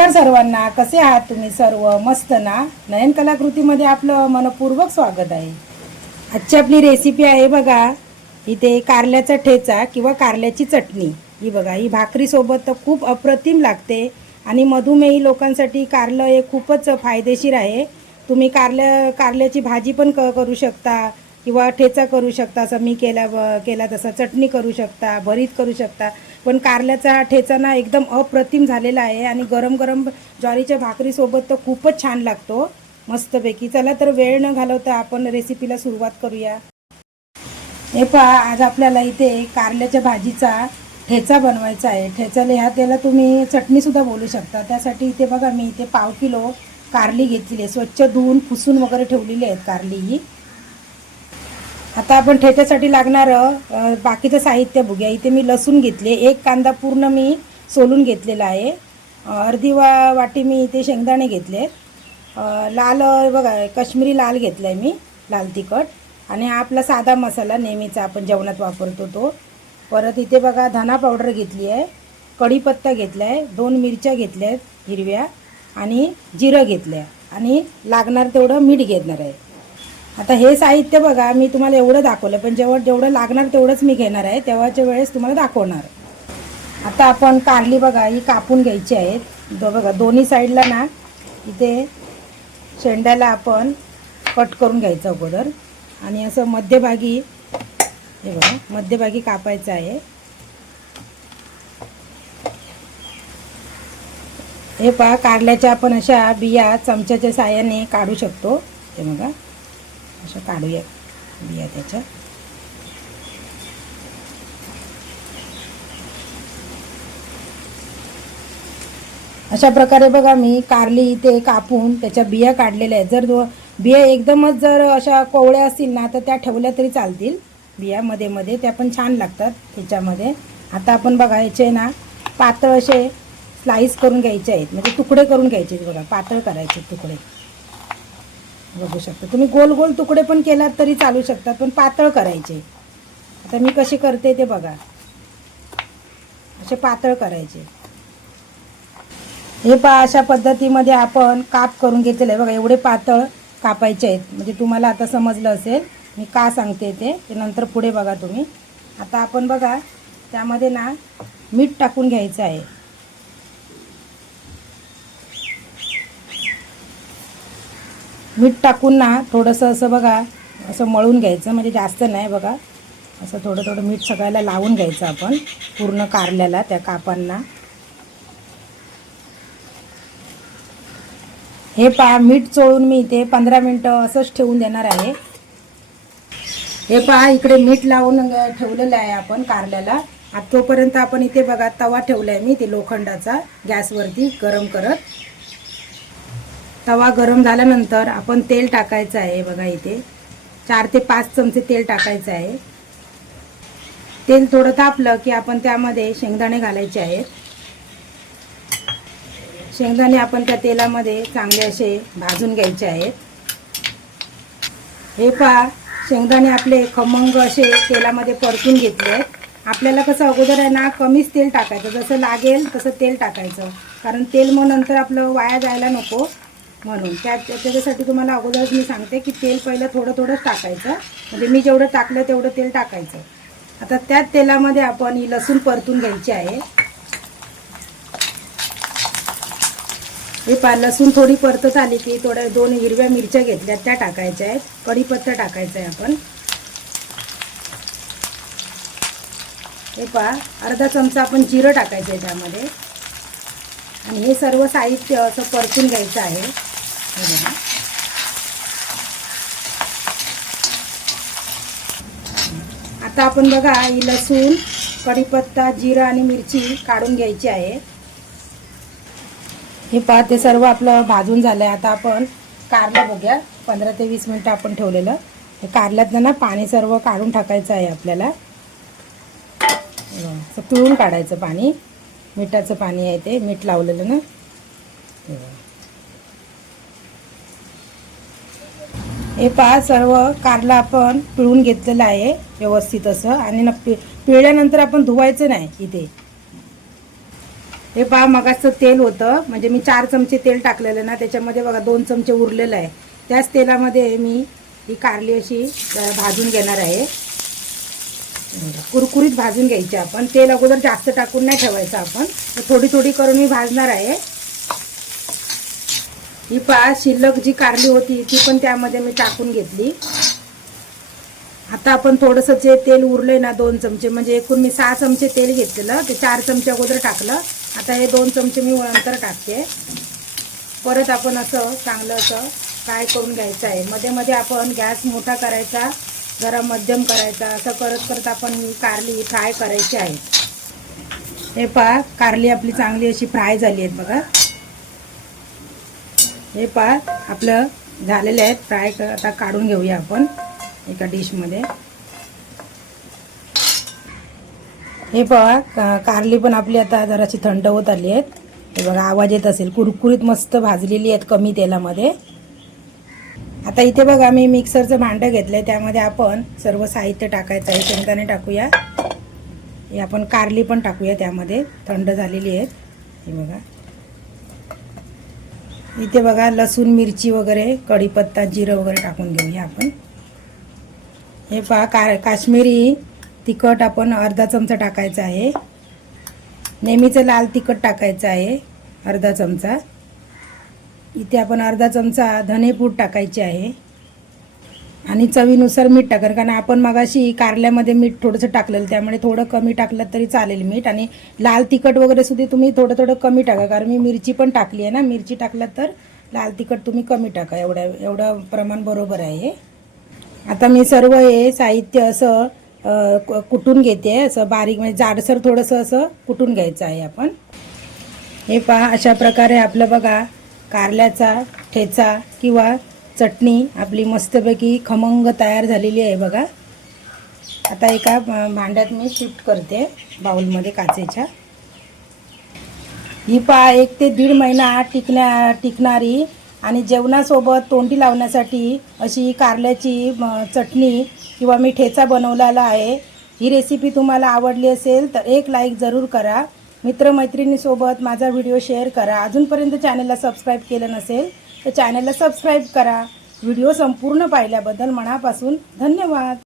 नमस्कार सर्वांना. कसे आहात तुम्ही सर्व? मस्त ना? नयन कलाकृतीमध्ये आपलं मनपूर्वक स्वागत आहे. आजची आपली रेसिपी आहे बघा. इथे कारल्याचा ठेचा किंवा कारल्याची चटणी. ही बघा ही भाकरीसोबत तर खूप अप्रतिम लागते आणि मधुमेही लोकांसाठी कारलं हे खूपच फायदेशीर आहे. तुम्ही कारल्या कारल्याची भाजी पण क करू शकता किंवा ठेचा करू शकता. असं मी केला केला तसा. चटणी करू शकता भरीत करू शकता. पण कारल्याचा ठेचा ना एकदम अप्रतिम झालेला आहे आणि गरम गरम ज्वारीच्या भाकरीसोबत तर खूपच छान लागतो. मस्तपैकी. चला तर वेळ न घालवता आपण रेसिपीला सुरुवात करूया. हे पहा आज आपल्याला इथे कारल्याच्या भाजीचा ठेचा बनवायचा आहे. ठेचा ह्या त्याला तुम्ही चटणीसुद्धा बोलू शकता. त्यासाठी इथे बघा मी इथे पाव किलो कारली घेतलेली आहे. स्वच्छ धुवून पुसून वगैरे ठेवलेली आहेत कारली ही. आता आपण ठेच्यासाठी लागणारं बाकीचं साहित्य बघूया. इथे मी लसूण घेतले एक कांदा पूर्ण मी सोलून घेतलेला आहे. अर्धी वा वाटी मी इथे शेंगदाणे घेतले लाल बघा कश्मीरी लाल घेतला आहे मी लाल तिखट. आणि आपला साधा मसाला नेहमीचा आपण जेवणात वापरतो तो. परत इथे बघा धना पावडर घेतली आहे. कढीपत्ता घेतला आहे दोन मिरच्या घेतल्या आहेत हिरव्या. आणि जिरं घेतलं आहे आणि लागणार तेवढं मीठ घेणार आहे. आता हे साहित्य बघा मी तुम्हाला एवढं दाखवलं पण जेव्हा जेवढं लागणार तेवढंच मी घेणार आहे तेव्हाच्या वेळेस तुम्हाला दाखवणार. आता आपण कारली बघा ही कापून घ्यायची आहेत दो बघा दोन्ही साईडला ना इथे शेंड्याला आपण कट करून घ्यायचं अगोदर. आणि असं मध्यभागी हे बघा मध्यभागी कापायचं आहे. हे पहा कारल्याच्या आपण अशा बिया चमच्याच्या साहाय्याने काढू शकतो. हे बघा. अशा काढूया बिया त्याच्या अशा प्रकारे बघा मी कारली इथे कापून त्याच्या बिया काढलेल्या आहेत. जर दो बिया एकदमच जर अशा कोवळ्या असतील ना तर त्या ठेवल्या तरी चालतील. बिया मध्ये मध्ये त्या पण छान लागतात त्याच्यामध्ये. आता आपण बघा याचे ना पातळ असे स्लाईस करून घ्यायचे आहेत. म्हणजे तुकडे करून घ्यायचे आहेत बघा पातळ करायचे तुकडे. बघू शकता. तुम्ही गोल गोल तुकडे पण केलात तरी चालू शकतात पण पातळ करायचे. आता मी कसे करते ते बघा. असे पातळ करायचे. हे पा अशा पद्धतीमध्ये आपण काप करून घेतलेलं आहे. बघा एवढे पातळ कापायचे आहेत. म्हणजे तुम्हाला आता समजलं असेल मी का सांगते ते. ते नंतर पुढे बघा तुम्ही. आता आपण बघा त्यामध्ये ना मीठ टाकून घ्यायचं आहे. मीठ टाकून ना थोडंसं असं बघा असं मळून घ्यायचं म्हणजे जास्त नाही बघा. असं थोडं थोडं मीठ सगळ्याला लावून घ्यायचं आपण पूर्ण कारल्याला त्या कापांना. हे पहा मीठ चोळून मी इथे पंधरा मिनटं असंच ठेवून देणार आहे. हे पहा इकडे मीठ लावून ठेवलेलं आहे आपण कारल्याला. आता तोपर्यंत आपण इथे बघा तवा ठेवला आहे मी ते लोखंडाचा गॅसवरती गरम करत. तवा गरम झाल्यानंतर आपण तेल टाकायचं आहे बघा इथे. चार ते पाच चमचे तेल टाकायचं आहे. तेल थोडं तापलं की आपण त्यामध्ये शेंगदाणे घालायचे आहेत. शेंगदाणे आपण त्या तेलामध्ये चांगले असे भाजून घ्यायचे आहेत. हे पहा शेंगदाणे आपले खमंग असे तेलामध्ये परतून घेतले आहेत. आपल्याला कसं अगोदर आहे ना कमीच तेल टाकायचं. जसं लागेल तसं तेल टाकायचं. कारण तेल मग नंतर आपलं वाया जायला नको. म्हणून. त्या त्याच्यासाठी तुम्हाला अगोदरच मी सांगते की तेल पहिलं थोडं थोडंच टाकायचं. म्हणजे मी जेवढं टाकलं तेवढं तेल टाकायचं. आता त्याच तेलामध्ये आपण ही लसूण परतून घ्यायची आहे. हे पा लसूण थोडी परतत आली की थोड्या दोन हिरव्या मिरच्या घेतल्या त्या टाकायच्या आहेत. कढीपत्ता टाकायचा आहे आपण. हे पहा अर्धा चमचा आपण जिरं टाकायचं आहे त्यामध्ये. आणि हे सर्व साहित्य असं परतून घ्यायचं आहे. हे बघा. आता आपण बघा ही लसूण कढीपत्ता जिरं आणि मिरची काढून घ्यायची आहे. हे पहा ते सर्व आपलं भाजून झालं आहे आता आपण कारलं बघूया. पंधरा ते वीस मिनटं आपण ठेवलेलं. हे कारल्यातलं ना पाणी सर्व काढून टाकायचं आहे आपल्याला. पिळून काढायचं पाणी. मिठाचं पाणी आहे ते मीठ लावलेलं ना. हे पहा सर्व कारला आपण पिळून घेतलेलं आहे व्यवस्थित असं. आणि न पि पिळल्यानंतर आपण धुवायचं नाही इथे. हे पहा मगाचं तेल होतं. म्हणजे मी चार चमचे तेल टाकलेलं ना त्याच्यामध्ये बघा दोन चमचे उरलेलं आहे. त्याच तेलामध्ये मी ही कारली अशी भाजून घेणार आहे. कुरकुरीत भाजून घ्यायची आपण. तेल अगोदर जास्त टाकून नाही ठेवायचं आपण. तर थोडी थोडी करून मी भाजणार आहे. ही पहा शिल्लक जी कारली होती ती पण त्यामध्ये मी टाकून घेतली. आता आपण थोडंसं जे तेल उरलंय ना दोन चमचे म्हणजे एकूण मी सहा चमचे तेल घेतलेलं ते चार चमचे अगोदर टाकलं. आता हे दोन चमचे मी नंतर टाकते. परत आपण असं चांगलं असं काय करून घ्यायचं आहे. मध्ये मध्ये आपण गॅस मोठा करायचा जरा मध्यम करायचा असं करत करत आपण ही कारली फ्राय करायची आहे. हे पहा कारली आपली चांगली अशी फ्राय झाली आहेत बघा. हे पहा आपलं झालेले आहेत. फ्राय क आता काढून घेऊया आपण एका डिशमध्ये हे पहा का कारली पण आपली आता जराशी थंड होत आली आहेत. हे बघा आवाज येत असेल. कुरकुरीत मस्त भाजलेली आहेत कमी तेलामध्ये. आता इथे बघा मी मिक्सरचं भांडं घेतलं आहे त्यामध्ये आपण सर्व साहित्य टाकायचं आहे. शेंगदाणे टाकूया. हे आपण कारली पण टाकूया त्यामध्ये. थंड झालेली आहेत. हे बघा. इथे बघा लसूण मिरची वगैरे कढीपत्ता जिरं वगैरे टाकून घेऊया आपण. हे पहा का काश्मीरी तिखट आपण अर्धा चमचा टाकायचा आहे. नेहमीचं लाल तिखट टाकायचं आहे अर्धा चमचा. इथे आपण अर्धा चमचा धनेपूड टाकायचे आहे. आणि चवीनुसार मीठ टाका कारण आपण मगाशी कारल्यामध्ये मीठ थोडंसं टाकलेलं त्यामुळे थोडं कमी टाकलं तरी चालेल मीठ. आणि लाल तिखट वगैरे सुद्धा तुम्ही थोडं थोडं कमी टाका कारण मी मिरची पण टाकली आहे ना. मिरची टाकलं तर लाल तिखट तुम्ही कमी टाका एवढ्या एवढं प्रमाण बरोबर आहे हे. आता मी सर्व हे साहित्य असं कुटून घेते असं बारीक म्हणजे जाडसर थोडंसं असं कुटून घ्यायचं आहे आपण. हे पहा अशा प्रकारे आपलं बघा कारल्याचा ठेचा किंवा चटणी आपली मस्तपैकी खमंग तयार झालेली आहे बघा. आता एका भांड्यात मी शिफ्ट करते बाऊलमध्ये काचेच्या. ही पहा एक ते दीड महिना टिकण्या टिकणारी आणि जेवणासोबत तोंडी लावण्यासाठी अशी कारल्याची चटणी किंवा मी ठेचा बनवलेला आहे. ही रेसिपी तुम्हाला आवडली असेल तर एक लाईक जरूर करा. मित्रमैत्रिणीसोबत माझा व्हिडिओ शेअर करा. अजूनपर्यंत चॅनलला सबस्क्राईब केलं नसेल तर चॅनलला सबस्क्राईब करा. व्हिडिओ संपूर्ण पाहिल्याबद्दल मनापासून धन्यवाद.